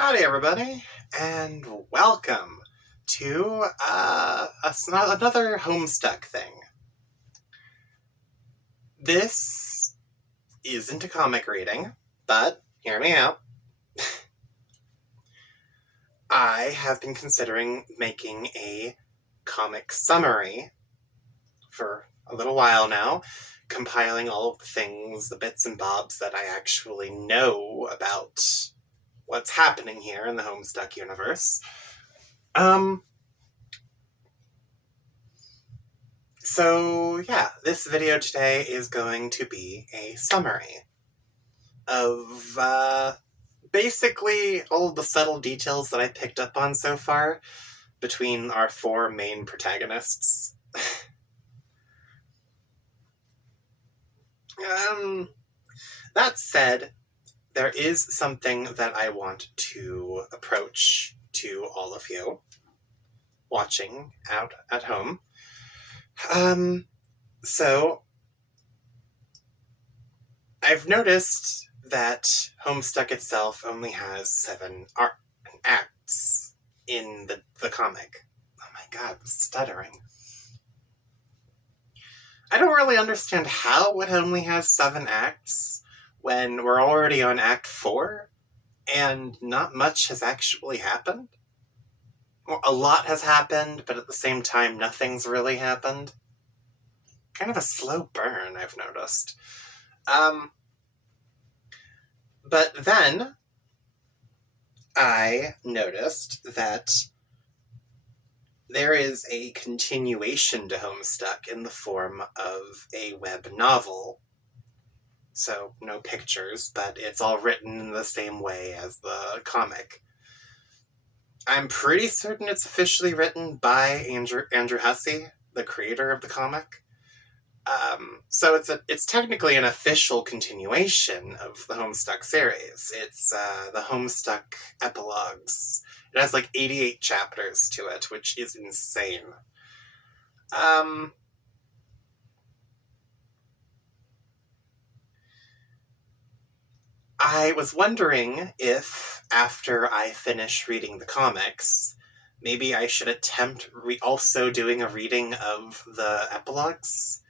Howdy, everybody, and welcome to another Homestuck thing. This isn't a comic reading, but hear me out. I have been considering making a comic summary for a little while now, compiling all of the things, the bits and bobs that I actually know about what's happening here in the Homestuck universe. So yeah, this video today is going to be a summary of basically all of the subtle details that I picked up on so far between our four main protagonists. That said, there is something that I want to approach to all of you watching out at home. So I've noticed that Homestuck itself only has 7 acts in the comic. Oh my god, I'm stuttering. I don't really understand how it only has 7 acts when we're already on Act 4 and not much has actually happened. Well, a lot has happened, but at the same time, nothing's really happened. Kind of a slow burn, I've noticed. But then I noticed that there is a continuation to Homestuck in the form of a web novel. So, no pictures, but it's all written in the same way as the comic. I'm pretty certain it's officially written by Andrew Hussey, the creator of the comic. So it's technically an official continuation of the Homestuck series. It's the Homestuck epilogues. It has like 88 chapters to it, which is insane. I was wondering if, after I finish reading the comics, maybe I should attempt also doing a reading of the epilogues.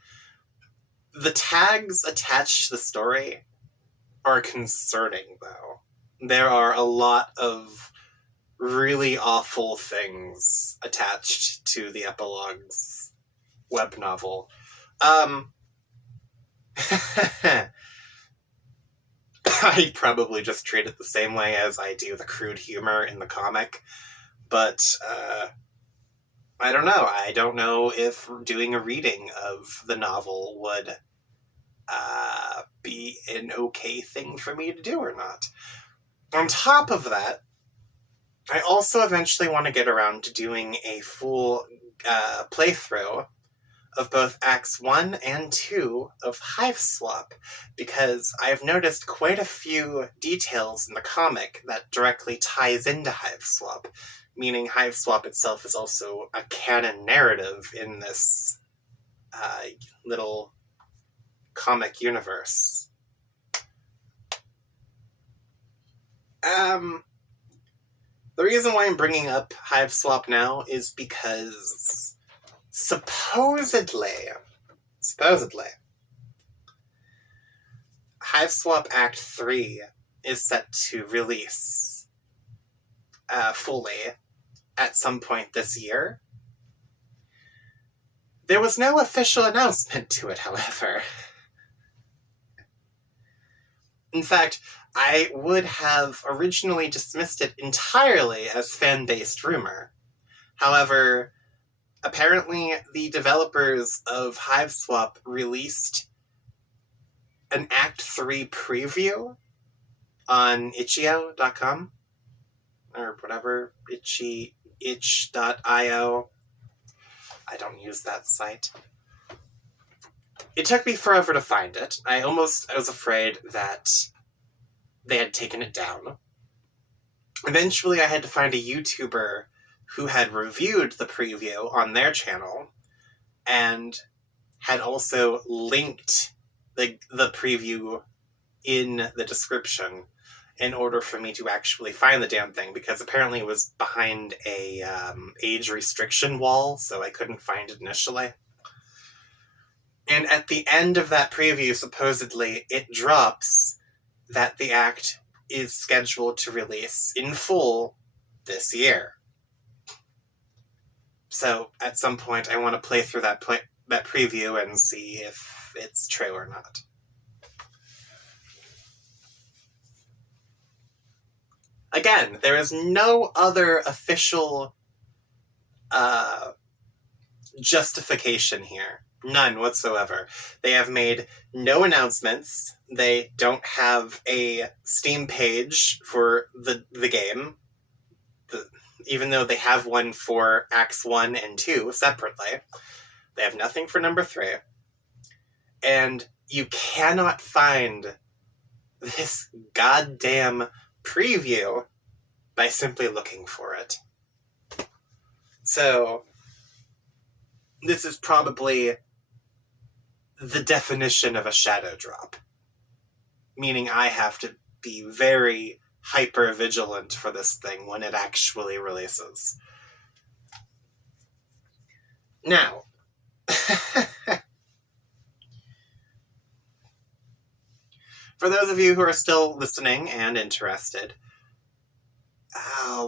The tags attached to the story are concerning, though. There are a lot of really awful things attached to the epilogues web novel. I probably just treat it the same way as I do the crude humor in the comic, but I don't know. I don't know if doing a reading of the novel would be an okay thing for me to do or not. On top of that, I also eventually want to get around to doing a full playthrough of both Acts 1 and 2 of Hive Swap, because I've noticed quite a few details in the comic that directly ties into Hive Swap, meaning Hive Swap itself is also a canon narrative in this little comic universe. The reason why I'm bringing up Hive Swap now is because supposedly, Hive Swap Act 3 is set to release fully at some point this year. There was no official announcement to it, however. In fact, I would have originally dismissed it entirely as fan-based rumor. However, apparently the developers of Hive Swap released an Act 3 preview on itch.io, or whatever, itch.io. I don't use that site. It took me forever to find it. I was afraid that they had taken it down. Eventually, I had to find a YouTuber who had reviewed the preview on their channel and had also linked the preview in the description. in order for me to actually find the damn thing, because apparently it was behind a age restriction wall, so I couldn't find it initially. And at the end of that preview, supposedly, it drops that the act is scheduled to release in full this year. So at some point, I want to play through that preview and see if it's true or not. Again, there is no other official justification here. None whatsoever. They have made no announcements. They don't have a Steam page for the game, even though they have one for Acts 1 and 2 separately. They have nothing for number 3. And you cannot find this goddamn preview by simply looking for it. So, this is probably the definition of a shadow drop. Meaning I have to be very hyper vigilant for this thing when it actually releases. Now, for those of you who are still listening and interested,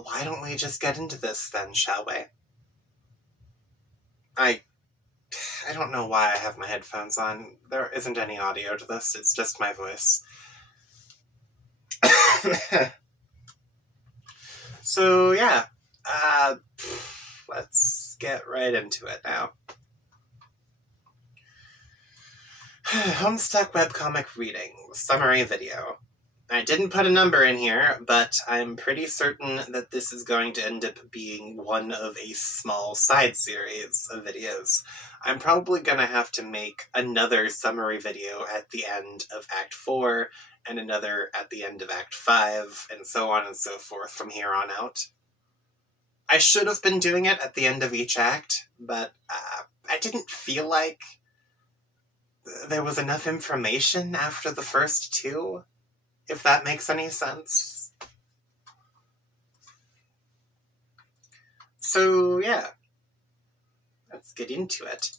why don't we just get into this then, shall we? I don't know why I have my headphones on. There isn't any audio to this, it's just my voice. So, yeah. Let's get right into it now. Homestuck webcomic reading, summary video. I didn't put a number in here, but I'm pretty certain that this is going to end up being one of a small side series of videos. I'm probably going to have to make another summary video at the end of Act 4, and another at the end of Act 5, and so on and so forth from here on out. I should have been doing it at the end of each act, but I didn't feel like there was enough information after the first 2. If that makes any sense. So, yeah. Let's get into it.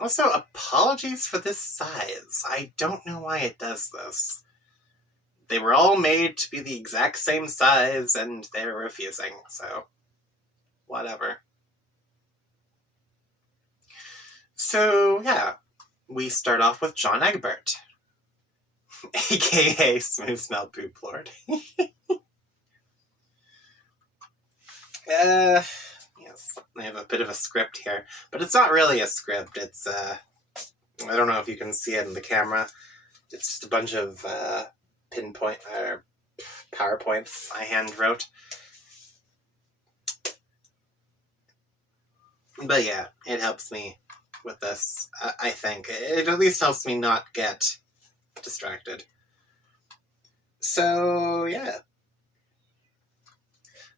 Also, apologies for this size. I don't know why it does this. They were all made to be the exact same size, and they're refusing, so whatever. So, yeah. We start off with John Egbert. AKA Smooth Smell Poop Lord. Yes, I have a bit of a script here, but it's not really a script. It's, I don't know if you can see it in the camera. It's just a bunch of PowerPoints I hand wrote. But yeah, it helps me with this, I think. It at least helps me not get distracted. So, yeah.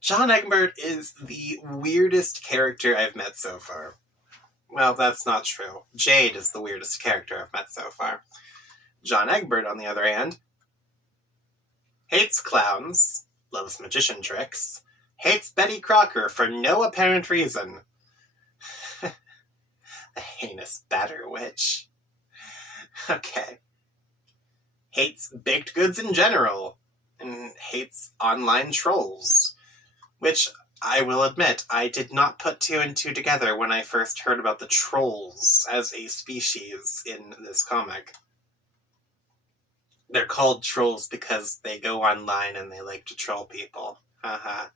John Egbert is the weirdest character I've met so far. Well, that's not true. Jade is the weirdest character I've met so far. John Egbert, on the other hand, hates clowns, loves magician tricks, hates Betty Crocker for no apparent reason. The heinous batter witch. Okay. Hates baked goods in general, and hates online trolls. Which, I will admit, I did not put 2 and 2 together when I first heard about the trolls as a species in this comic. They're called trolls because they go online and they like to troll people. Haha.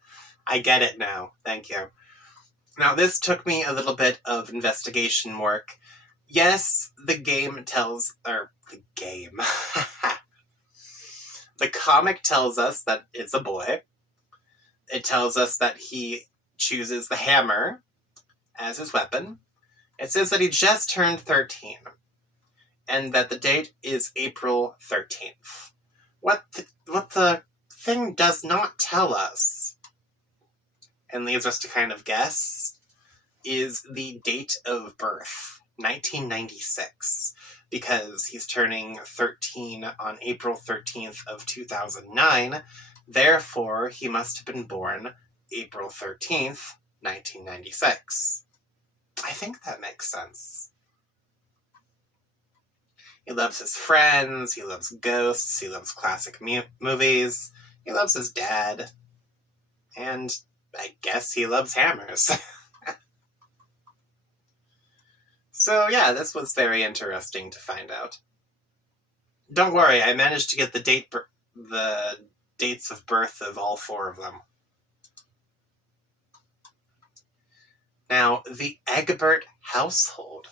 I get it now. Thank you. Now, this took me a little bit of investigation work. Yes, the comic tells us that it's a boy. It tells us that he chooses the hammer as his weapon. It says that he just turned 13, and that the date is April 13th. What the thing does not tell us, and leaves us to kind of guess, is the date of birth, 1996. because he's turning 13 on April 13th of 2009. Therefore, he must have been born April 13th, 1996. I think that makes sense. He loves his friends, he loves ghosts, he loves classic movies, he loves his dad, and I guess he loves hammers. So yeah, this was very interesting to find out. Don't worry, I managed to get the dates of birth of all 4 of them. Now, the Egbert household.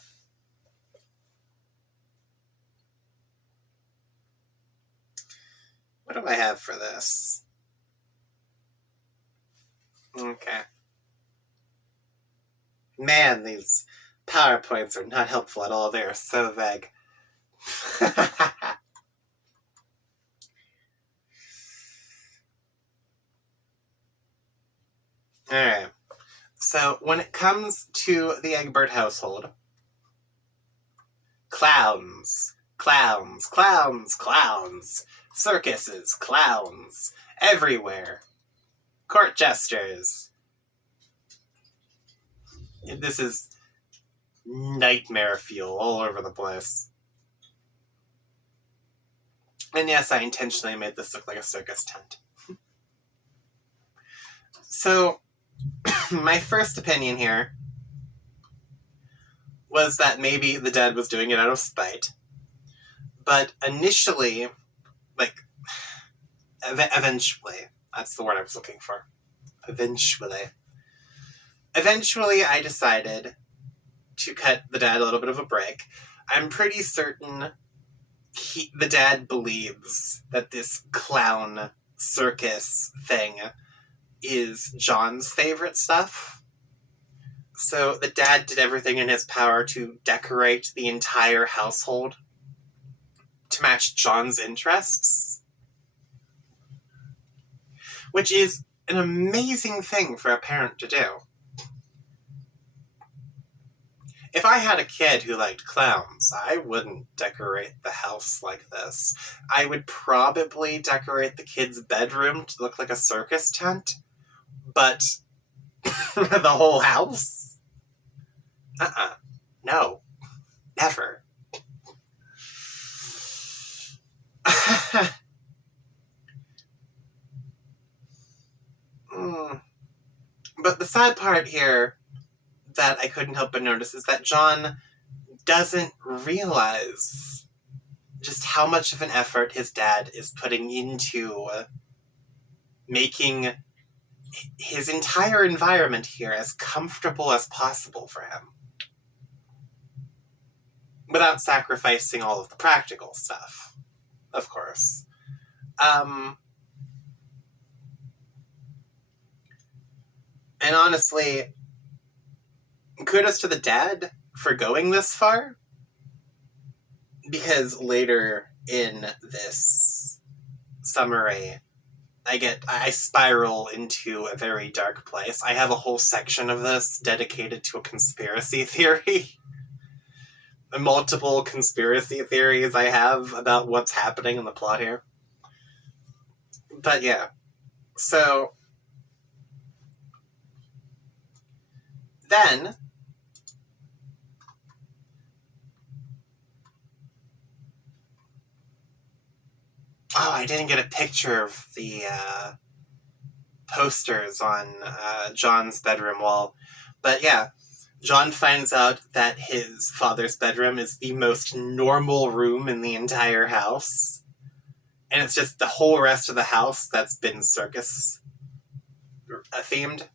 What do I have for this? Okay. Man, these PowerPoints are not helpful at all. They are so vague. Alright. So, when it comes to the Egbert household, clowns, clowns, clowns, clowns, circuses, clowns, everywhere. Court jesters. This is nightmare fuel all over the place. And yes, I intentionally made this look like a circus tent. So, my first opinion here was that maybe the dad was doing it out of spite. But initially, eventually, that's the word I was looking for. Eventually, I decided to cut the dad a little bit of a break. I'm pretty certain the dad believes that this clown circus thing is John's favorite stuff. So the dad did everything in his power to decorate the entire household to match John's interests. Which is an amazing thing for a parent to do. If I had a kid who liked clowns, I wouldn't decorate the house like this. I would probably decorate the kid's bedroom to look like a circus tent, but the whole house? No. Never. But the sad part here that I couldn't help but notice is that John doesn't realize just how much of an effort his dad is putting into making his entire environment here as comfortable as possible for him. Without sacrificing all of the practical stuff, of course. And honestly, kudos to the dad for going this far, because later in this summary, I spiral into a very dark place. I have a whole section of this dedicated to a conspiracy theory. Multiple conspiracy theories I have about what's happening in the plot here. But yeah, so then I didn't get a picture of the posters on John's bedroom wall. But yeah, John finds out that his father's bedroom is the most normal room in the entire house. And it's just the whole rest of the house that's been circus themed.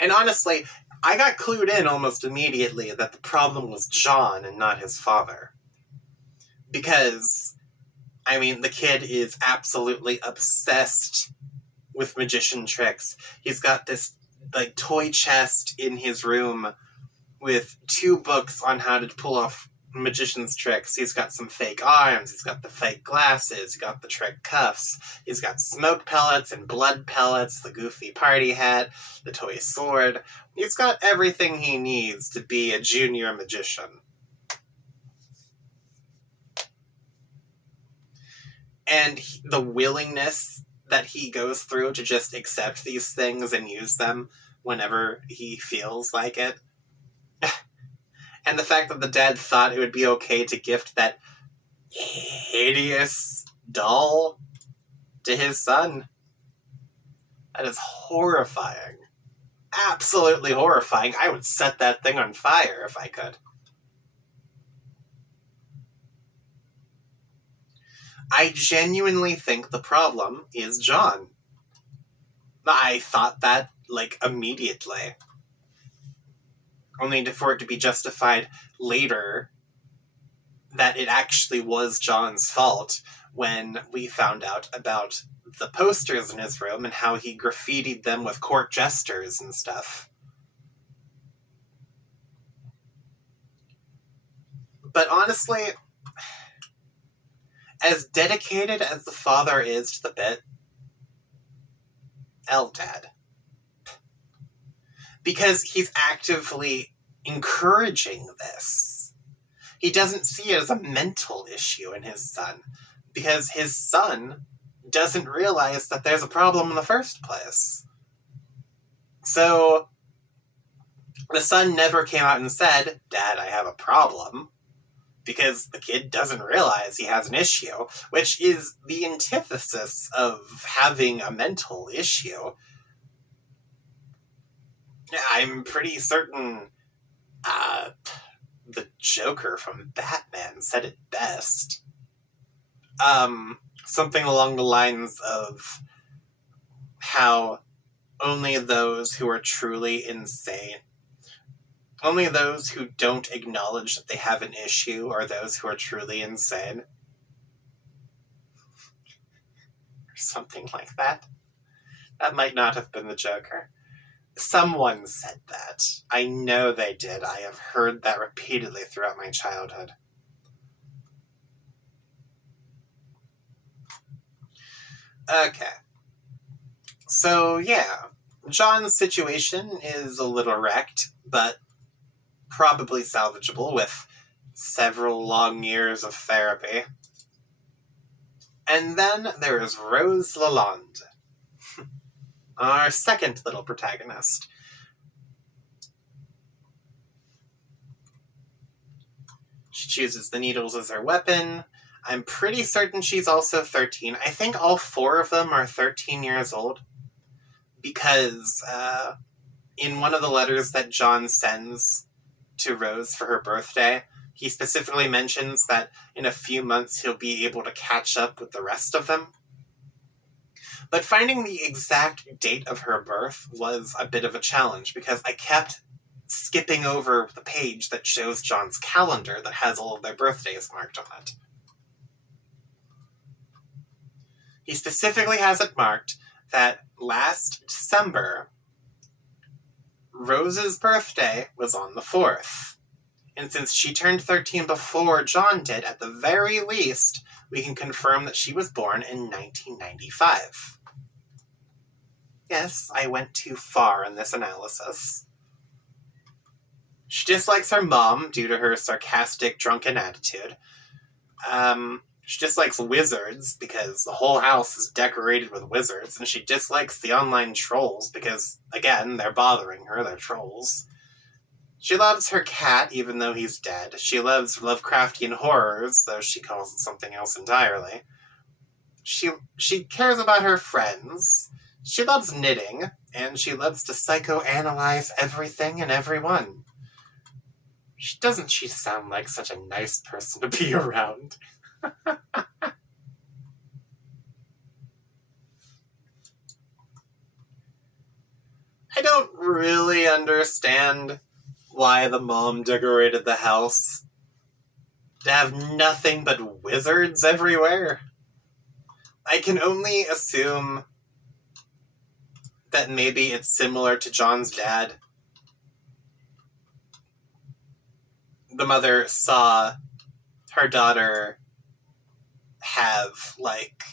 And honestly, I got clued in almost immediately that the problem was John and not his father. Because, I mean, the kid is absolutely obsessed with magician tricks. He's got this, toy chest in his room with 2 books on how to pull off magician's tricks. He's got some fake arms, he's got the fake glasses, he's got the trick cuffs, he's got smoke pellets and blood pellets, the goofy party hat, the toy sword. He's got everything he needs to be a junior magician. And the willingness that he goes through to just accept these things and use them whenever he feels like it. And the fact that the dad thought it would be okay to gift that hideous doll to his son. That is horrifying. Absolutely horrifying. I would set that thing on fire if I could. I genuinely think the problem is John. I thought that, immediately. Only for it to be justified later that it actually was John's fault when we found out about the posters in his room and how he graffitied them with court jesters and stuff. But honestly, as dedicated as the father is to the bit, Dad. Because he's actively encouraging this. He doesn't see it as a mental issue in his son, because his son doesn't realize that there's a problem in the first place. So, the son never came out and said, Dad, I have a problem, because the kid doesn't realize he has an issue, which is the antithesis of having a mental issue. I'm pretty certain the Joker from Batman said it best. Something along the lines of how only those who are truly insane, only those who don't acknowledge that they have an issue are those who are truly insane. Or something like that. That might not have been the Joker. Someone said that. I know they did. I have heard that repeatedly throughout my childhood. Okay. So, yeah. John's situation is a little wrecked, but probably salvageable with several long years of therapy. And then there is Rose Lalonde, our second little protagonist. She chooses the needles as her weapon. I'm pretty certain she's also 13. I think all four of them are 13 years old. Because in one of the letters that John sends to Rose for her birthday, he specifically mentions that in a few months he'll be able to catch up with the rest of them. But finding the exact date of her birth was a bit of a challenge, because I kept skipping over the page that shows John's calendar that has all of their birthdays marked on it. He specifically has it marked that last December, Rose's birthday was on the 4th. And since she turned 13 before John did, at the very least, we can confirm that she was born in 1995. Yes, I went too far in this analysis. She dislikes her mom due to her sarcastic, drunken attitude. She dislikes wizards because the whole house is decorated with wizards, and she dislikes the online trolls because, again, they're bothering her, they're trolls. She loves her cat, even though he's dead. She loves Lovecraftian horrors, though she calls it something else entirely. She cares about her friends. She loves knitting, and she loves to psychoanalyze everything and everyone. Doesn't she sound like such a nice person to be around? I don't really understand why the mom decorated the house to have nothing but wizards everywhere. I can only assume that maybe it's similar to John's dad. the mother saw her daughter have, like,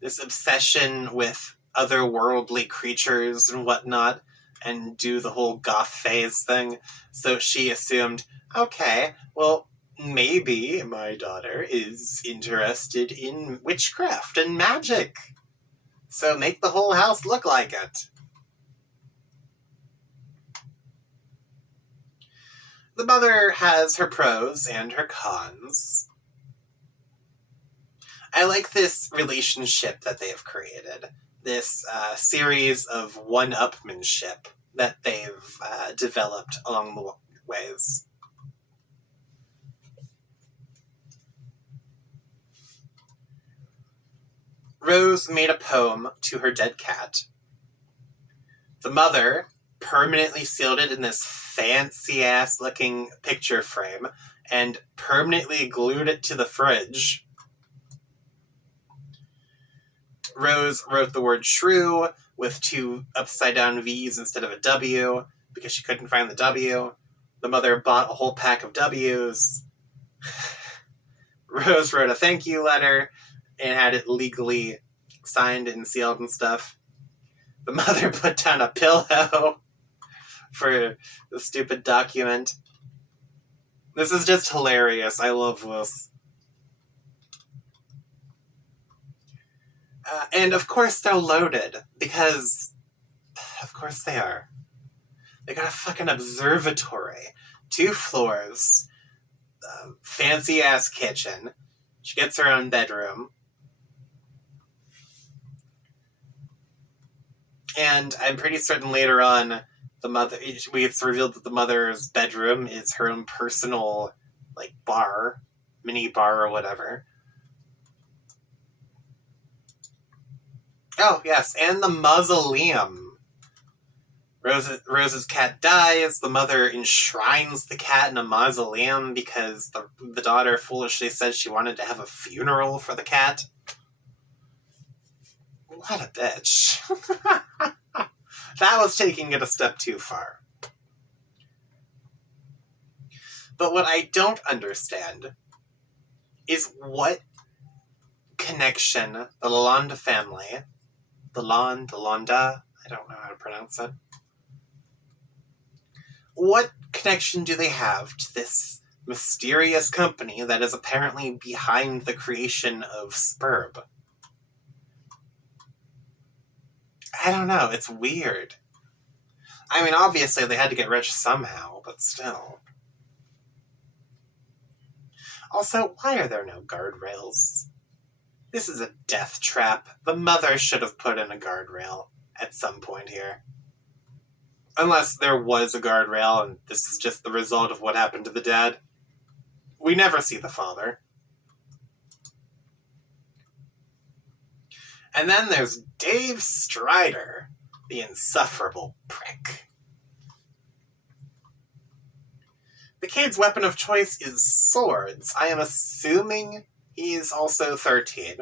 this obsession with otherworldly creatures and whatnot, and do the whole goth phase thing. So she assumed, okay, well, maybe my daughter is interested in witchcraft and magic. So make the whole house look like it. The mother has her pros and her cons. I like this relationship that they have created. This series of one-upmanship that they've developed along the ways. Rose made a poem to her dead cat. The mother permanently sealed it in this fancy-ass looking picture frame and permanently glued it to the fridge. Rose wrote the word shrew with 2 upside-down V's instead of a W because she couldn't find the W. The mother bought a whole pack of W's. Rose wrote a thank you letter and had it legally signed and sealed and stuff. The mother put down a pillow for the stupid document. This is just hilarious. I love this. And of course they're loaded, because of course they are. They got a fucking observatory, 2 floors, fancy-ass kitchen. She gets her own bedroom. And I'm pretty certain later on, it's revealed that the mother's bedroom is her own personal, like, bar, mini bar or whatever. Oh, yes, and the mausoleum. Rose's cat dies. The mother enshrines the cat in a mausoleum because the daughter foolishly said she wanted to have a funeral for the cat. What a bitch. That was taking it a step too far. But what I don't understand is what connection the Lalonde family, Lalonda, I don't know how to pronounce it. What connection do they have to this mysterious company that is apparently behind the creation of Spurb? I don't know, it's weird. I mean, obviously they had to get rich somehow, but still. Also, why are there no guardrails? This is a death trap. The mother should have put in a guardrail at some point here. Unless there was a guardrail and this is just the result of what happened to the dad. We never see the father. And then there's Dave Strider, the insufferable prick. The kid's weapon of choice is swords. I am assuming he's also 13.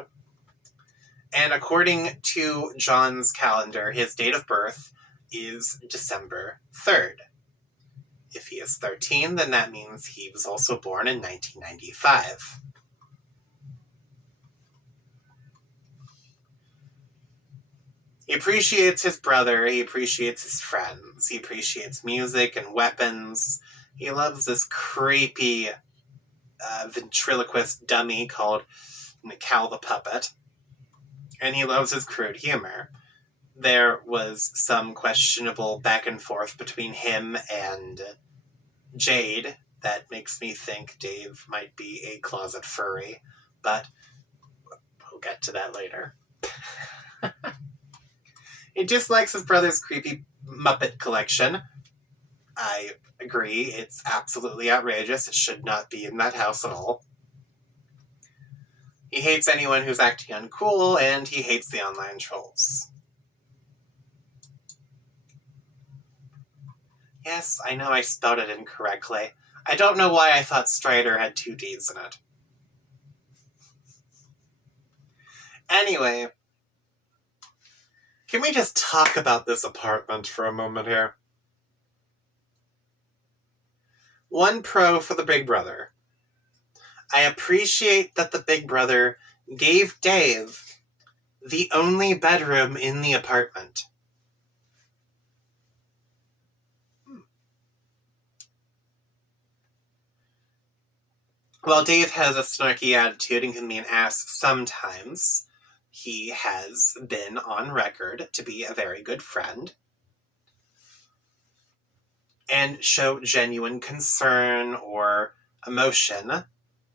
And according to John's calendar, his date of birth is December 3rd. If he is 13, then that means he was also born in 1995. He appreciates his brother, he appreciates his friends, he appreciates music and weapons. He loves this creepy ventriloquist dummy called Cal the Puppet. And he loves his crude humor. There was some questionable back and forth between him and Jade that makes me think Dave might be a closet furry, but we'll get to that later. He dislikes his brother's creepy Muppet collection. I agree, it's absolutely outrageous. It should not be in that house at all. He hates anyone who's acting uncool, and he hates the online trolls. Yes, I know I spelled it incorrectly. I don't know why I thought Strider had 2 D's in it. Anyway, can we just talk about this apartment for a moment here? One pro for the big brother. I appreciate that the big brother gave Dave the only bedroom in the apartment. While Dave has a snarky attitude and can be an ass sometimes, he has been on record to be a very good friend and show genuine concern or emotion,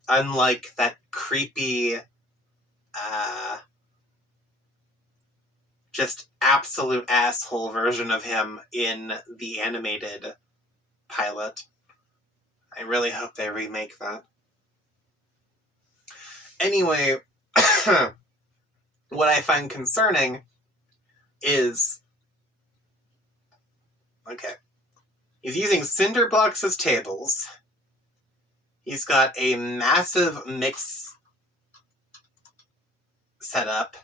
unlike that creepy, just absolute asshole version of him in the animated pilot. I really hope they remake that. Anyway, what I find concerning is, okay, he's using cinder blocks as tables. He's got a massive mix set up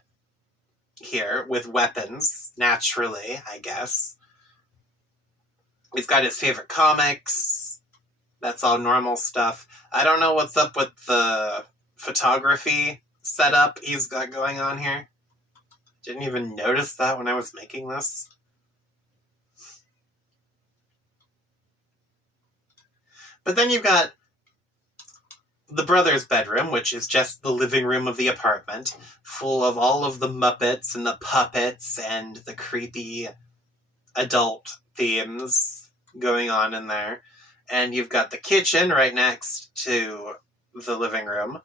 here with weapons, naturally, I guess. He's got his favorite comics. That's all normal stuff. I don't know what's up with the photography setup he's got going on here. Didn't even notice that when I was making this. But then you've got the brother's bedroom, which is just the living room of the apartment, full of all of the Muppets and the puppets and the creepy adult themes going on in there. And you've got the kitchen right next to the living room,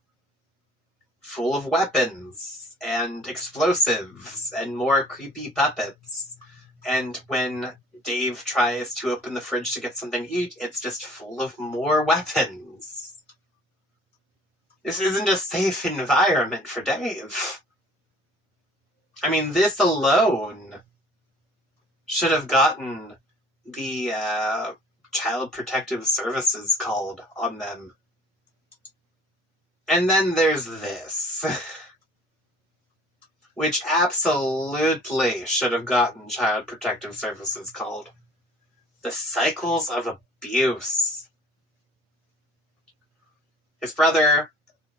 full of weapons and explosives and more creepy puppets. And when Dave tries to open the fridge to get something to eat, it's just full of more weapons. This isn't a safe environment for Dave. I mean, this alone should have gotten the Child Protective Services called on them. And then there's this, which absolutely should have gotten Child Protective Services called. The cycles of abuse. His brother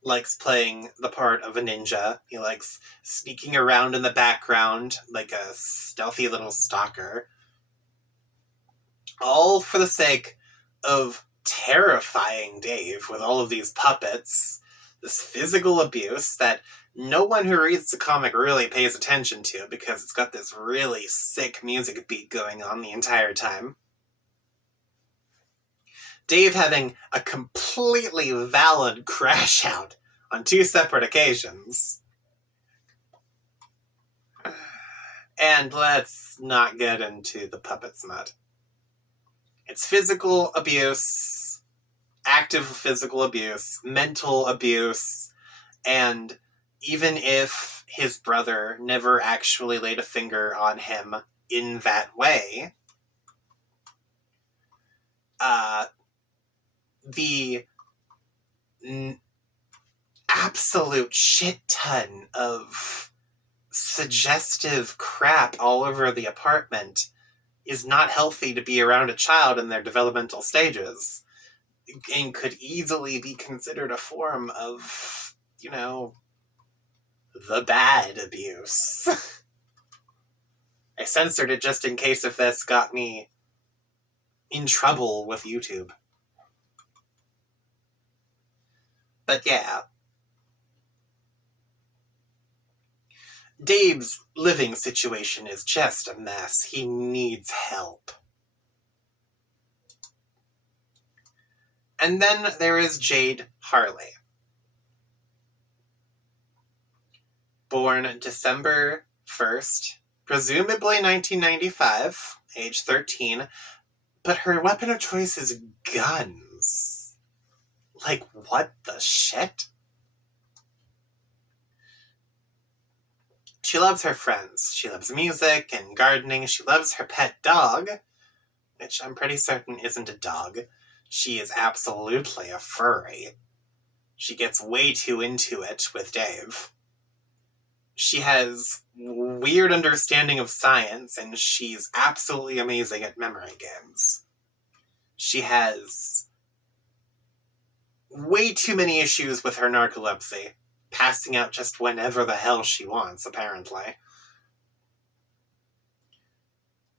likes playing the part of a ninja. He likes sneaking around in the background like a stealthy little stalker. All for the sake of terrifying Dave with all of these puppets, this physical abuse that no one who reads the comic really pays attention to because it's got this really sick music beat going on the entire time. Dave having a completely valid crash out on 2 separate occasions. And let's not get into the puppet smut. It's physical abuse, active physical abuse, mental abuse, and even if his brother never actually laid a finger on him in that way, the absolute shit ton of suggestive crap all over the apartment is not healthy to be around a child in their developmental stages, and could easily be considered a form of, the bad abuse. I censored it just in case if this got me in trouble with YouTube. But yeah. Dave's living situation is just a mess. He needs help. And then there is Jade Harley. Born December 1st, presumably 1995, age 13, but her weapon of choice is guns. Like, what the shit? She loves her friends. She loves music and gardening. She loves her pet dog, which I'm pretty certain isn't a dog. She is absolutely a furry. She gets way too into it with Dave. She has weird understanding of science, and she's absolutely amazing at memory games. She has way too many issues with her narcolepsy, passing out just whenever the hell she wants, apparently.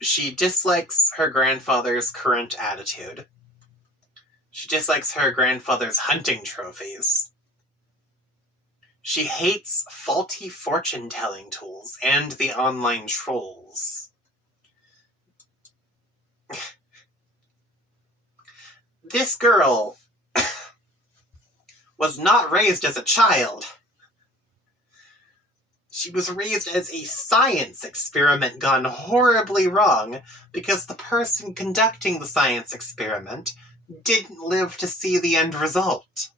She dislikes her grandfather's current attitude. She dislikes her grandfather's hunting trophies. She hates faulty fortune-telling tools and the online trolls. This girl was not raised as a child. She was raised as a science experiment gone horribly wrong because the person conducting the science experiment didn't live to see the end result.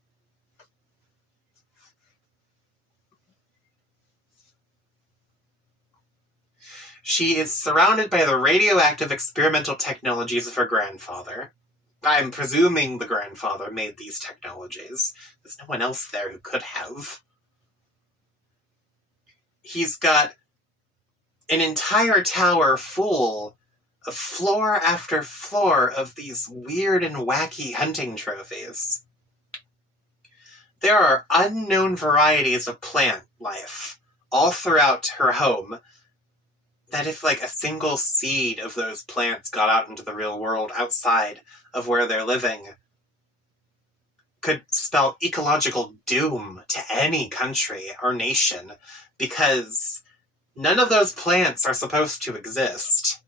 She is surrounded by the radioactive experimental technologies of her grandfather. I'm presuming the grandfather made these technologies. There's no one else there who could have. He's got an entire tower full of floor after floor of these weird and wacky hunting trophies. There are unknown varieties of plant life all throughout her home that if like a single seed of those plants got out into the real world outside of where they're living could spell ecological doom to any country or nation, because none of those plants are supposed to exist.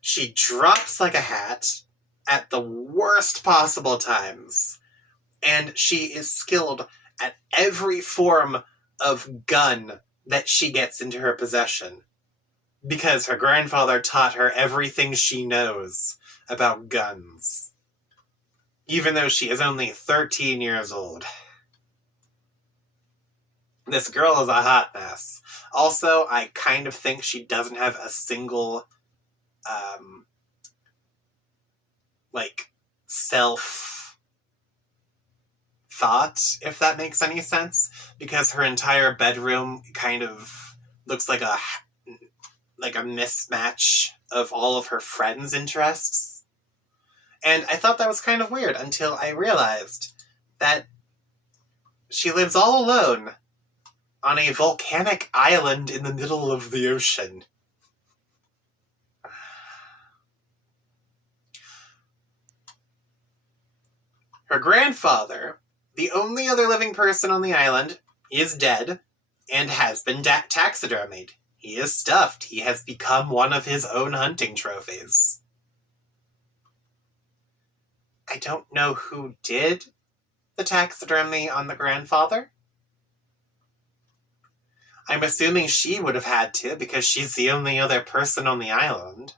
She drops like a hat at the worst possible times, and she is skilled at every form of gun that she gets into her possession, because her grandfather taught her everything she knows about guns, even though she is only 13 years old. This girl is a hot mess. Also, I kind of think she doesn't have a single, self-thought, if that makes any sense, because her entire bedroom kind of looks like a mismatch of all of her friends' interests. And I thought that was kind of weird until I realized that she lives all alone on a volcanic island in the middle of the ocean. Her grandfather, the only other living person on the island, is dead and has been taxidermied. He is stuffed. He has become one of his own hunting trophies. I don't know who did the taxidermy on the grandfather. I'm assuming she would have had to, because she's the only other person on the island.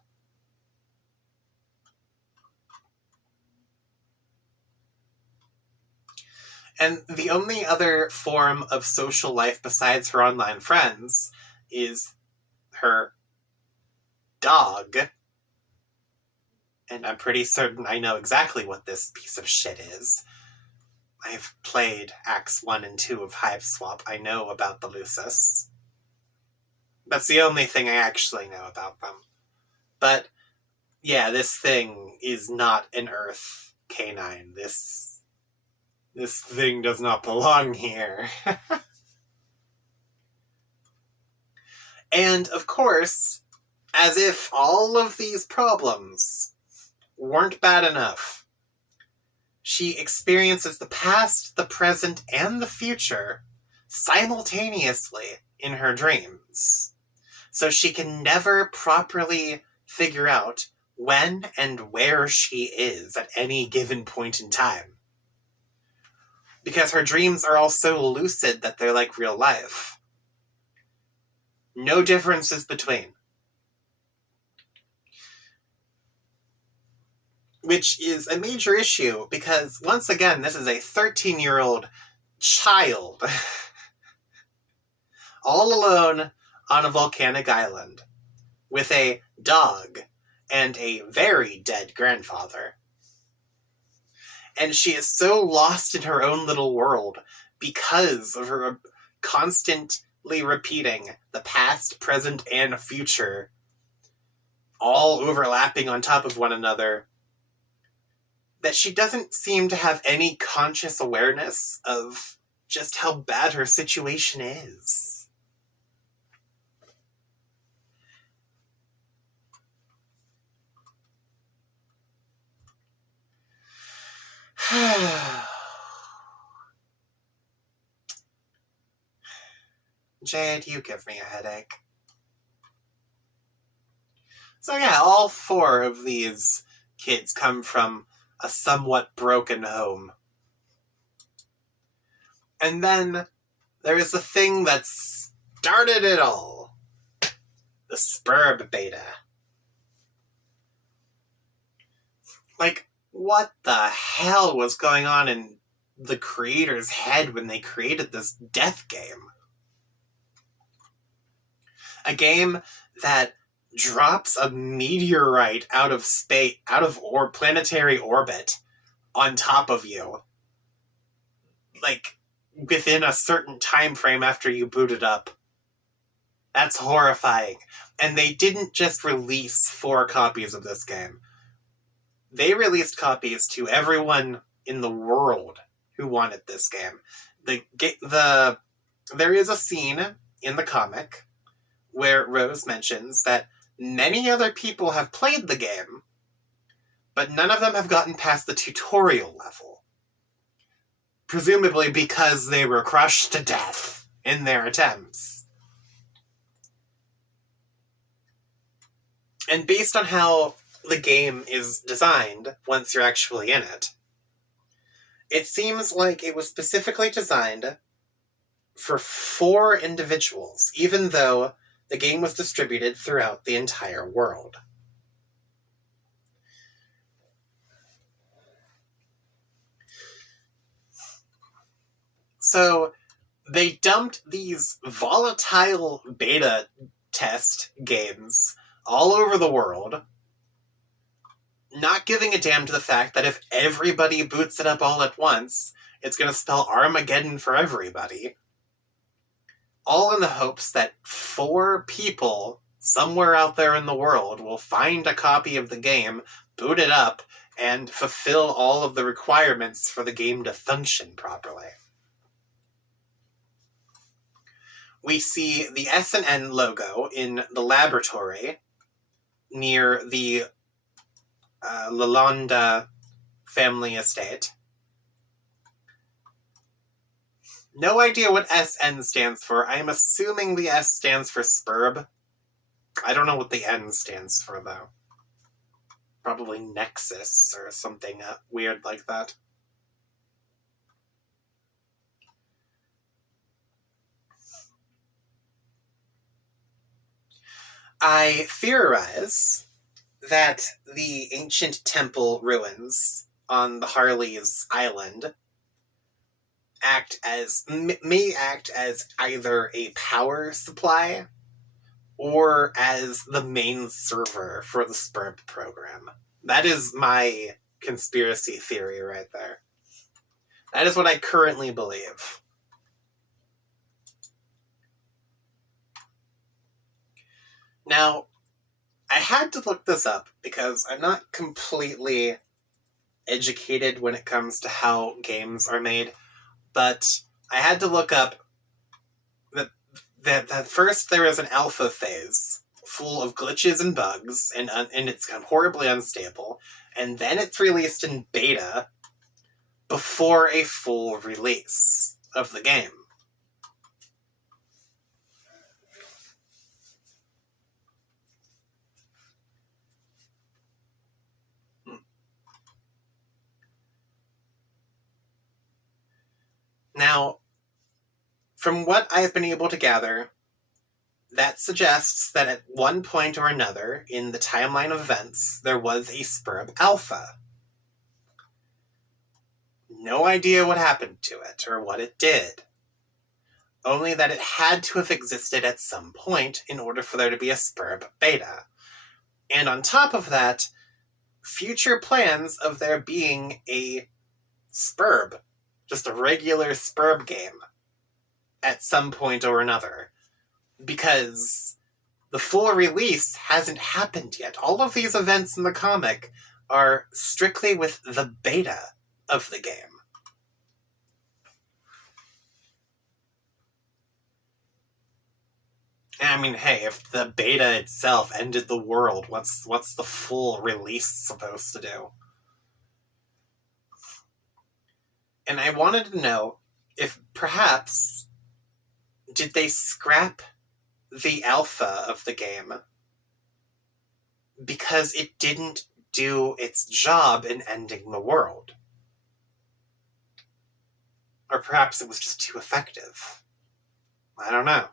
And the only other form of social life besides her online friends is her dog. And I'm pretty certain I know exactly what this piece of shit is. I've played Acts 1 and 2 of Hive Swap. I know about the Lucis. That's the only thing I actually know about them. But, yeah, this thing is not an Earth canine. This thing does not belong here. And, of course, as if all of these problems weren't bad enough, she experiences the past, the present, and the future simultaneously in her dreams. So she can never properly figure out when and where she is at any given point in time. Because her dreams are all so lucid that they're like real life. No differences between. Which is a major issue, because, once again, this is a 13-year-old child all alone on a volcanic island with a dog and a very dead grandfather. And she is so lost in her own little world because of her constantly repeating the past, present, and future, all overlapping on top of one another, that she doesn't seem to have any conscious awareness of just how bad her situation is. Jade, you give me a headache. So yeah, all 4 of these kids come from a somewhat broken home. And then there is the thing that started it all. The Spurb beta. Like, what the hell was going on in the creator's head when they created this death game? A game that drops a meteorite out of space, planetary orbit on top of you. Like, within a certain time frame after you boot it up. That's horrifying. And they didn't just release 4 copies of this game. They released copies to everyone in the world who wanted this game. There is a scene in the comic where Rose mentions that many other people have played the game, but none of them have gotten past the tutorial level. Presumably because they were crushed to death in their attempts. And based on how the game is designed once you're actually in it, it seems like it was specifically designed for 4 individuals, even though the game was distributed throughout the entire world. So they dumped these volatile beta test games all over the world, not giving a damn to the fact that if everybody boots it up all at once, it's going to spell Armageddon for everybody. All in the hopes that 4 people somewhere out there in the world will find a copy of the game, boot it up, and fulfill all of the requirements for the game to function properly. We see the S&N logo in the laboratory near the Lalonda family estate. No idea what SN stands for. I'm assuming the S stands for Spurb. I don't know what the N stands for, though. Probably Nexus or something weird like that. I theorize that the ancient temple ruins on the Harley's Island may act as either a power supply or as the main server for the Spurb program. That is my conspiracy theory right there. That is what I currently believe. Now, I had to look this up because I'm not completely educated when it comes to how games are made, but I had to look up that first there is an alpha phase full of glitches and bugs, and it's kind of horribly unstable, and then it's released in beta before a full release of the game. Now, from what I've been able to gather, that suggests that at one point or another in the timeline of events, there was a Spurb Alpha. No idea what happened to it or what it did. Only that it had to have existed at some point in order for there to be a Spurb Beta. And on top of that, future plans of there being a Spurb, just a regular Spurb game, at some point or another. Because the full release hasn't happened yet. All of these events in the comic are strictly with the beta of the game. And I mean, hey, if the beta itself ended the world, what's the full release supposed to do? And I wanted to know if perhaps did they scrap the alpha of the game because it didn't do its job in ending the world? Or perhaps it was just too effective. I don't know.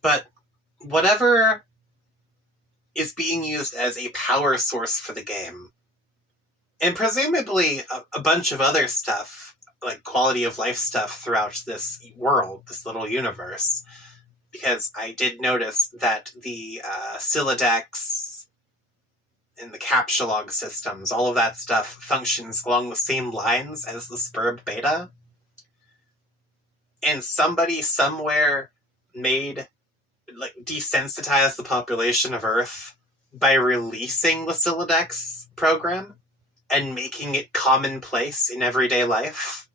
But whatever is being used as a power source for the game, and presumably a bunch of other stuff, like quality of life stuff throughout this world, this little universe, because I did notice that the Silodex and the captcha systems, all of that stuff functions along the same lines as the Spurb beta. And somebody somewhere desensitized the population of Earth by releasing the Silodex program and making it commonplace in everyday life.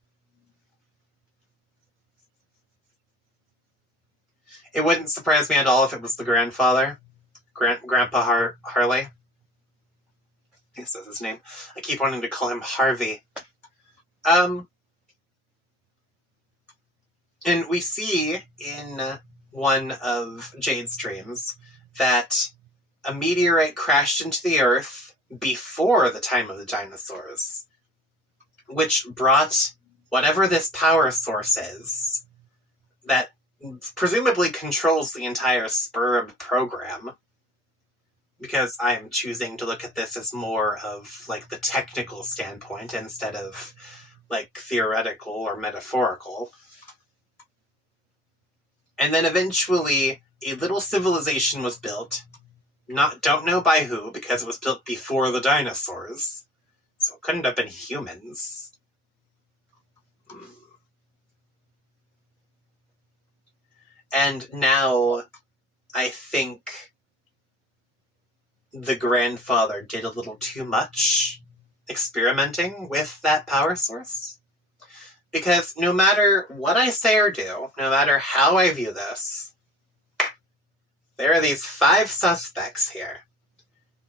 It wouldn't surprise me at all if it was the grandfather, Grandpa Harley. I think that's his name. I keep wanting to call him Harvey. And we see in one of Jade's dreams that a meteorite crashed into the Earth before the time of the dinosaurs, which brought whatever this power source is that presumably controls the entire Spurb program, because I'm choosing to look at this as more of like the technical standpoint instead of like theoretical or metaphorical. And then eventually a little civilization was built. Don't know by who, because it was built before the dinosaurs. So it couldn't have been humans. And now I think the grandfather did a little too much experimenting with that power source. Because no matter what I say or do, no matter how I view this, there are these 5 suspects here.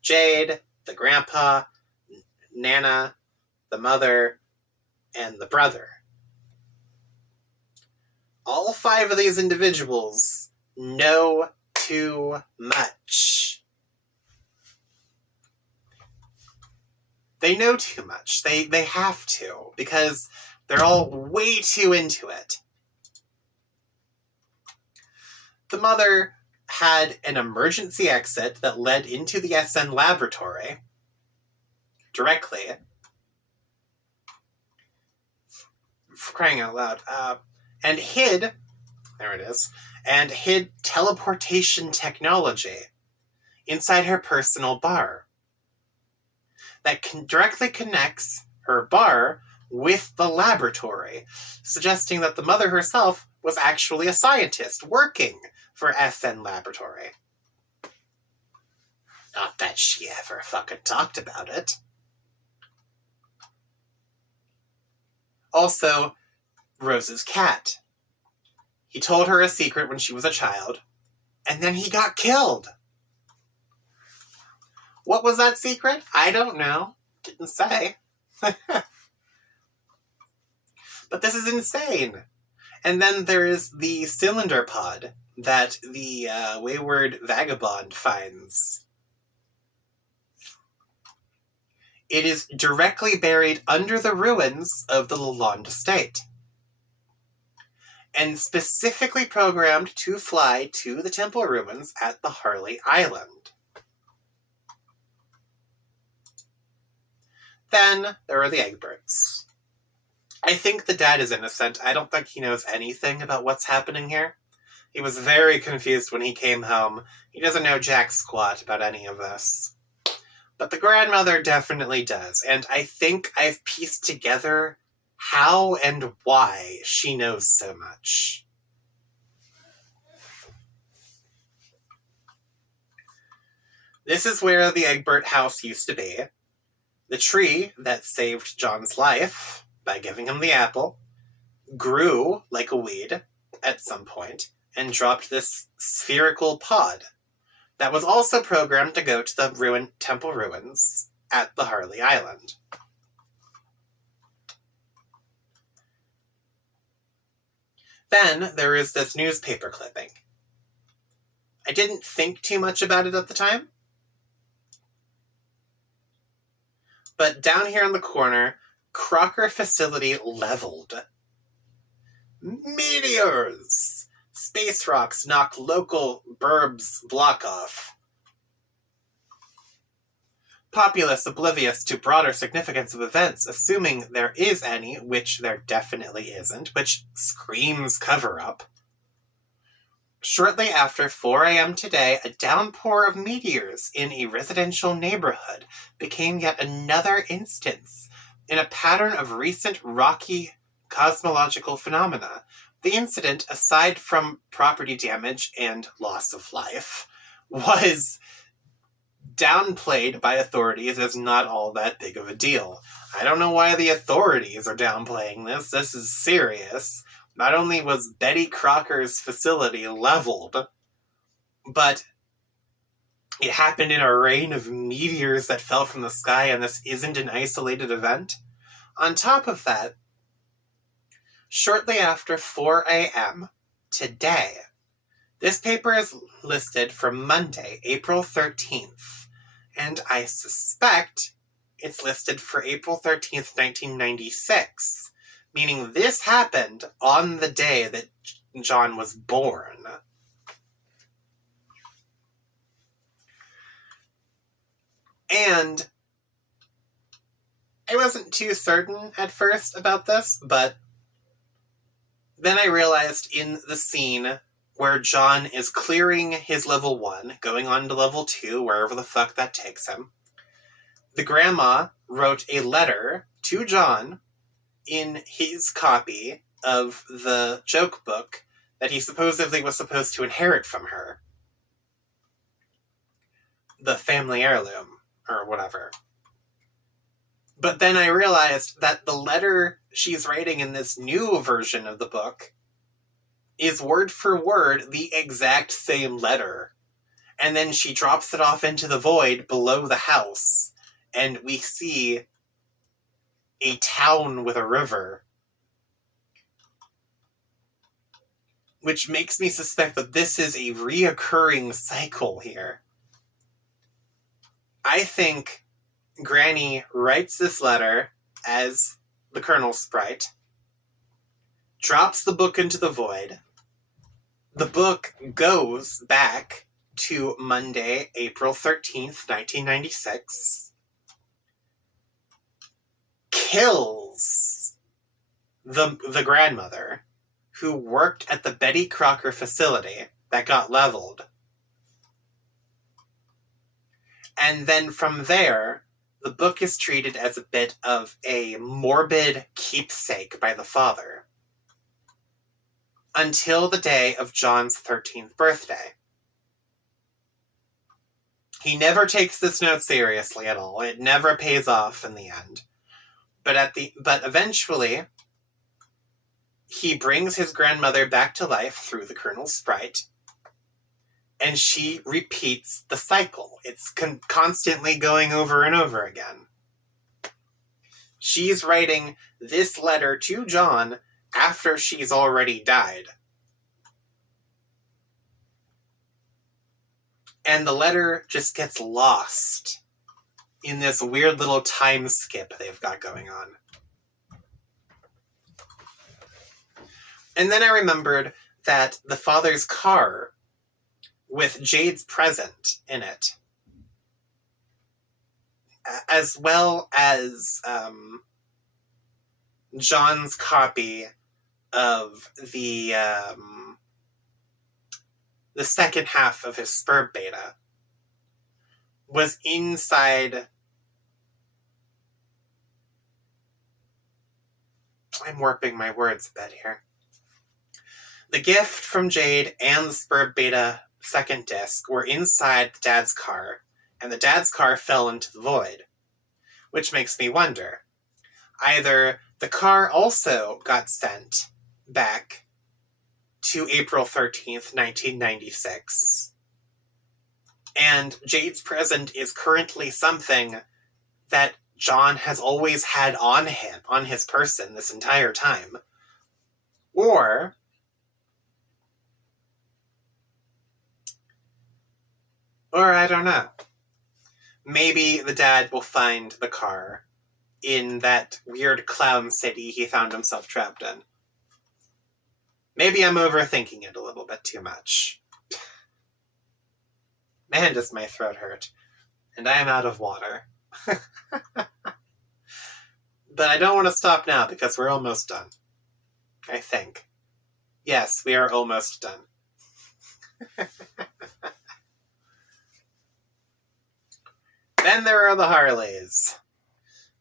Jade, the grandpa, Nana, the mother, and the brother. All 5 of these individuals know too much. They know too much. They have to, because they're all way too into it. The mother had an emergency exit that led into the SN laboratory directly. For crying out loud. And hid teleportation technology inside her personal bar that directly connects her bar with the laboratory, suggesting that the mother herself was actually a scientist working for SN Laboratory. Not that she ever fucking talked about it. Also, Rose's cat. He told her a secret when she was a child, and then he got killed. What was that secret? I don't know. Didn't say. But this is insane. And then there is the cylinder pod that the wayward vagabond finds. It is directly buried under the ruins of the Lalonde estate, and specifically programmed to fly to the temple ruins at the Harley Island. Then there are the Egberts. I think the dad is innocent. I don't think he knows anything about what's happening here. He was very confused when he came home. He doesn't know jack squat about any of this. But the grandmother definitely does, and I think I've pieced together how and why she knows so much. This is where the Egbert house used to be. The tree that saved John's life by giving him the apple grew like a weed at some point and dropped this spherical pod that was also programmed to go to the temple ruins at the Harley Island. Then there is this newspaper clipping. I didn't think too much about it at the time, but down here in the corner, Crocker facility leveled. Meteors! Space rocks knock local burbs block off. Populace oblivious to broader significance of events, assuming there is any, which there definitely isn't, which screams cover-up. Shortly after 4 a.m. today, a downpour of meteors in a residential neighborhood became yet another instance in a pattern of recent rocky cosmological phenomena. The incident, aside from property damage and loss of life, was downplayed by authorities as not all that big of a deal. I don't know why the authorities are downplaying this. This is serious. Not only was Betty Crocker's facility leveled, but it happened in a rain of meteors that fell from the sky, and this isn't an isolated event. On top of that, shortly after 4 a.m. today, this paper is listed for Monday, April 13th, and I suspect it's listed for April 13th, 1996, meaning this happened on the day that John was born. And I wasn't too certain at first about this, but then I realized in the scene where John is clearing his level 1, going on to level 2, wherever the fuck that takes him, the grandma wrote a letter to John in his copy of the joke book that he supposedly was supposed to inherit from her. The family heirloom, or whatever. But then I realized that the letter she's writing in this new version of the book is word for word the exact same letter. And then she drops it off into the void below the house, and we see a town with a river. Which makes me suspect that this is a reoccurring cycle here. I think Granny writes this letter as the Colonel Sprite, drops the book into the void. The book goes back to Monday, April 13th, 1996. Kills the grandmother who worked at the Betty Crocker facility that got leveled. And then from there, the book is treated as a bit of a morbid keepsake by the father. Until the day of John's 13th birthday. He never takes this note seriously at all. It never pays off in the end. But eventually, he brings his grandmother back to life through the Colonel's Sprite, and she repeats the cycle. It's constantly going over and over again. She's writing this letter to John after she's already died. And the letter just gets lost in this weird little time skip they've got going on. And then I remembered that the father's car with Jade's present in it, as well as John's copy of the second half of his Spurb beta, was inside. I'm warping my words a bit here. The gift from Jade and the Spurb beta second disc were inside Dad's car, and the dad's car fell into the void. Which makes me wonder, either the car also got sent back to April 13th, 1996, and Jade's present is currently something that John has always had on him, on his person, this entire time. Or I don't know. Maybe the dad will find the car in that weird clown city he found himself trapped in. Maybe I'm overthinking it a little bit too much. Man, does my throat hurt. And I am out of water. But I don't want to stop now because we're almost done. I think. Yes, we are almost done. Then there are the Harleys.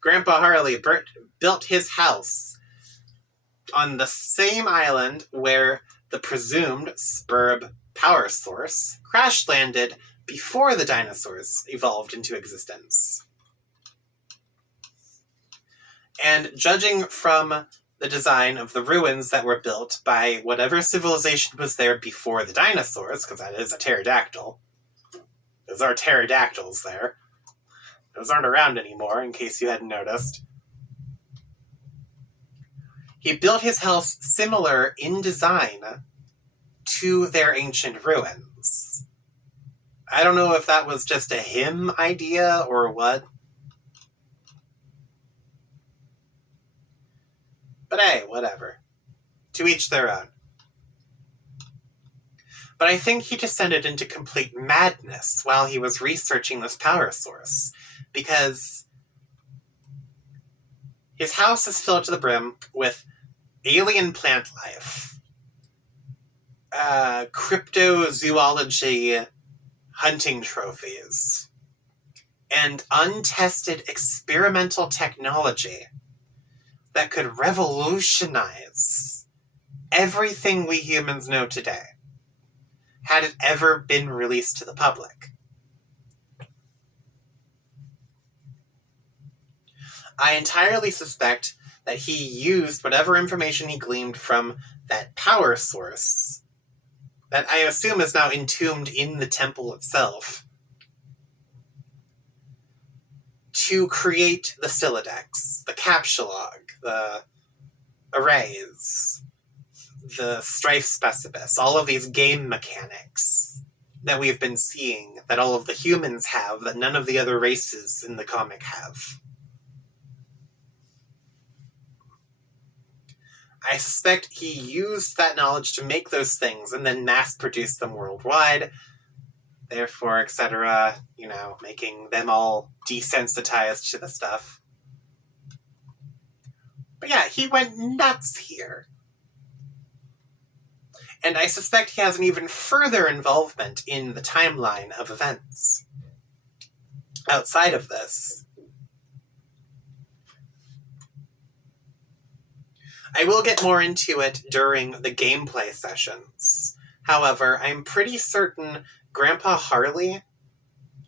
Grandpa Harley built his house on the same island where the presumed Spurb power source crash-landed before the dinosaurs evolved into existence. And judging from the design of the ruins that were built by whatever civilization was there before the dinosaurs, because that is a pterodactyl. Those are pterodactyls there. Those aren't around anymore, in case you hadn't noticed. He built his house similar in design to their ancient ruins. I don't know if that was just a him idea or what. But hey, whatever. To each their own. But I think he descended into complete madness while he was researching this power source, because his house is filled to the brim with alien plant life, cryptozoology hunting trophies, and untested experimental technology that could revolutionize everything we humans know today, had it ever been released to the public. I entirely suspect that he used whatever information he gleaned from that power source, that I assume is now entombed in the temple itself, to create the Silodex, the Capsulog, the arrays, the Strife Specibus, all of these game mechanics that we've been seeing, that all of the humans have, that none of the other races in the comic have. I suspect he used that knowledge to make those things and then mass-produce them worldwide, therefore, etc., making them all desensitized to the stuff. But yeah, he went nuts here. And I suspect he has an even further involvement in the timeline of events outside of this. I will get more into it during the gameplay sessions. However, I'm pretty certain Grandpa Harley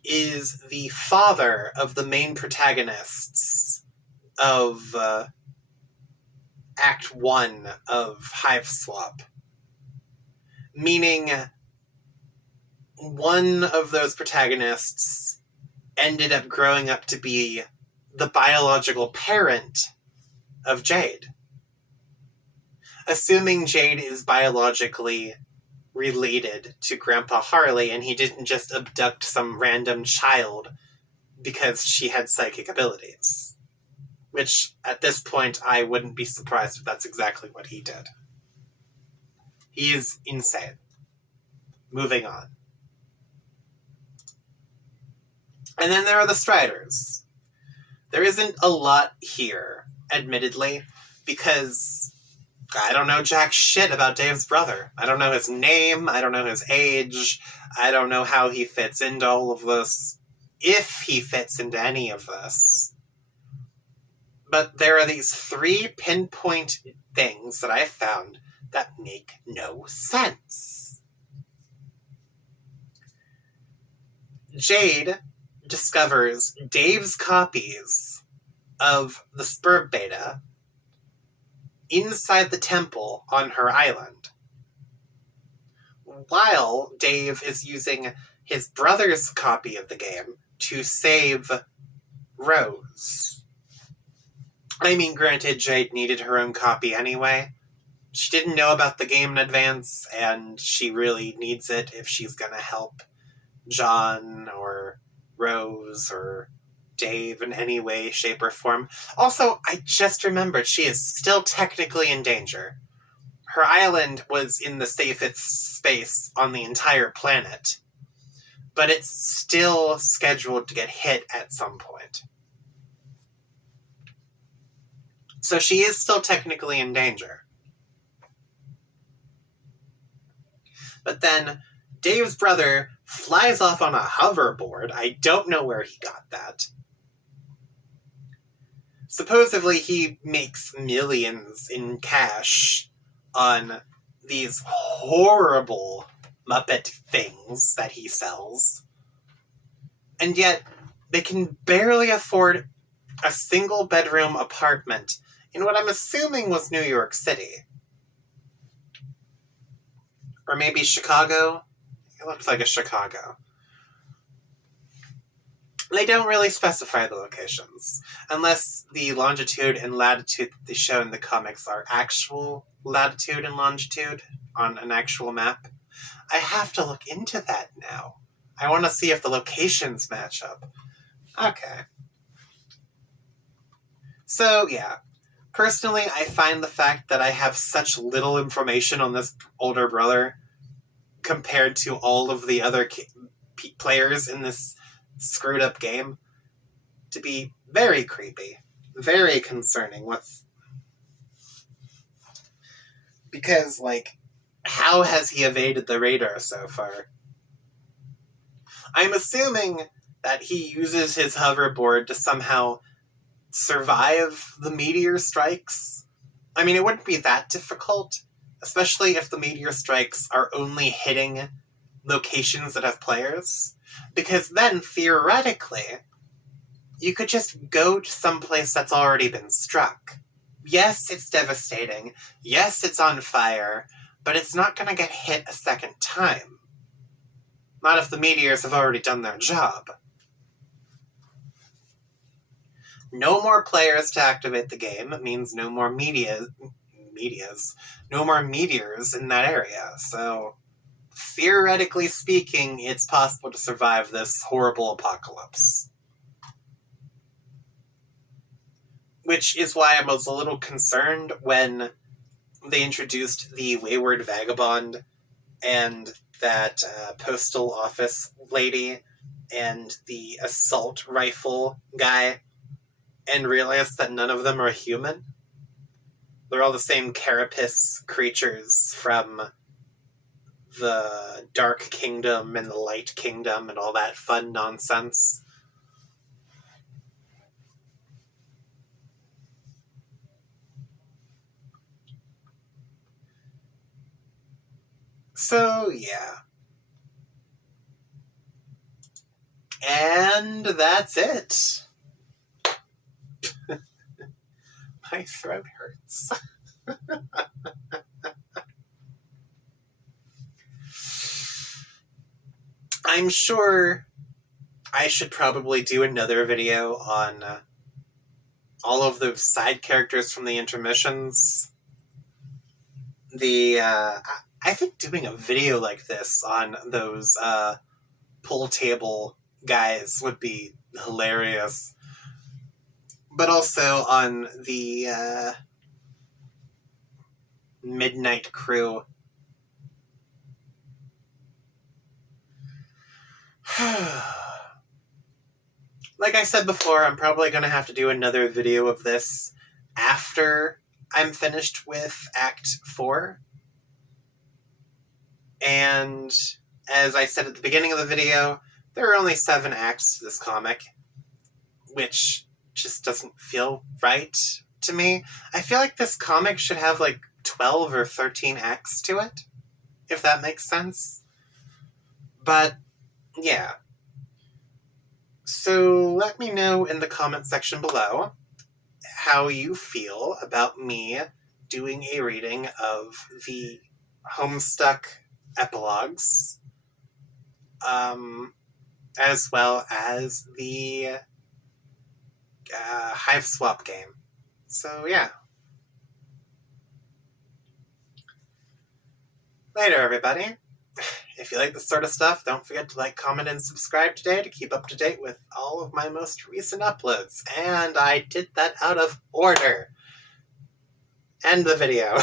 is the father of the main protagonists of Act 1 of Hive Swap. Meaning, one of those protagonists ended up growing up to be the biological parent of Jade. Assuming Jade is biologically related to Grandpa Harley and he didn't just abduct some random child because she had psychic abilities. Which, at this point, I wouldn't be surprised if that's exactly what he did. He is insane. Moving on. And then there are the Striders. There isn't a lot here, admittedly, because I don't know jack shit about Dave's brother. I don't know his name, I don't know his age, I don't know how he fits into all of this, if he fits into any of this. But there are these 3 pinpoint things that I found that make no sense. Jade discovers Dave's copies of the Spurb Beta inside the temple on her island, while Dave is using his brother's copy of the game to save Rose. I mean, granted, Jade needed her own copy anyway. She didn't know about the game in advance, and she really needs it if she's gonna help John or Rose or Dave in any way, shape, or form. Also, I just remembered she is still technically in danger. Her island was in the safest space on the entire planet, but it's still scheduled to get hit at some point. So she is still technically in danger. But then Dave's brother flies off on a hoverboard. I don't know where he got that. Supposedly he makes millions in cash on these horrible Muppet things that he sells. And yet they can barely afford a single bedroom apartment in what I'm assuming was New York City. Or maybe Chicago? It looks like a Chicago. They don't really specify the locations, unless the longitude and latitude that they show in the comics are actual latitude and longitude on an actual map. I have to look into that now. I want to see if the locations match up. Okay. So, yeah. Personally, I find the fact that I have such little information on this older brother compared to all of the other players in this screwed up game to be very creepy, very concerning. Because, like, how has he evaded the radar so far? I'm assuming that he uses his hoverboard to somehow survive the meteor strikes. I mean, it wouldn't be that difficult, especially if the meteor strikes are only hitting locations that have players. Because then, theoretically, you could just go to some place that's already been struck. Yes, it's devastating. Yes, it's on fire. But it's not going to get hit a second time. Not if the meteors have already done their job. No more players to activate the game means no more no more meteors in that area. So, theoretically speaking, it's possible to survive this horrible apocalypse. Which is why I was a little concerned when they introduced the Wayward Vagabond and that postal office lady and the assault rifle guy, and realized that none of them are human. They're all the same carapace creatures from the Dark Kingdom and the Light Kingdom and all that fun nonsense. So, yeah. And that's it. My throat hurts. I'm sure I should probably do another video on all of those side characters from the intermissions. I think doing a video like this on those pool table guys would be hilarious. But also on the Midnight Crew. Like I said before, I'm probably going to have to do another video of this after I'm finished with Act 4. And as I said at the beginning of the video, there are only 7 acts to this comic, which just doesn't feel right to me. I feel like this comic should have like 12 or 13 acts to it, if that makes sense. But, yeah. So let me know in the comment section below how you feel about me doing a reading of the Homestuck epilogues, as well as the Hive Swap game. So yeah. Later, everybody. If you like this sort of stuff, don't forget to like, comment, and subscribe today to keep up to date with all of my most recent uploads. And I did that out of order. End the video.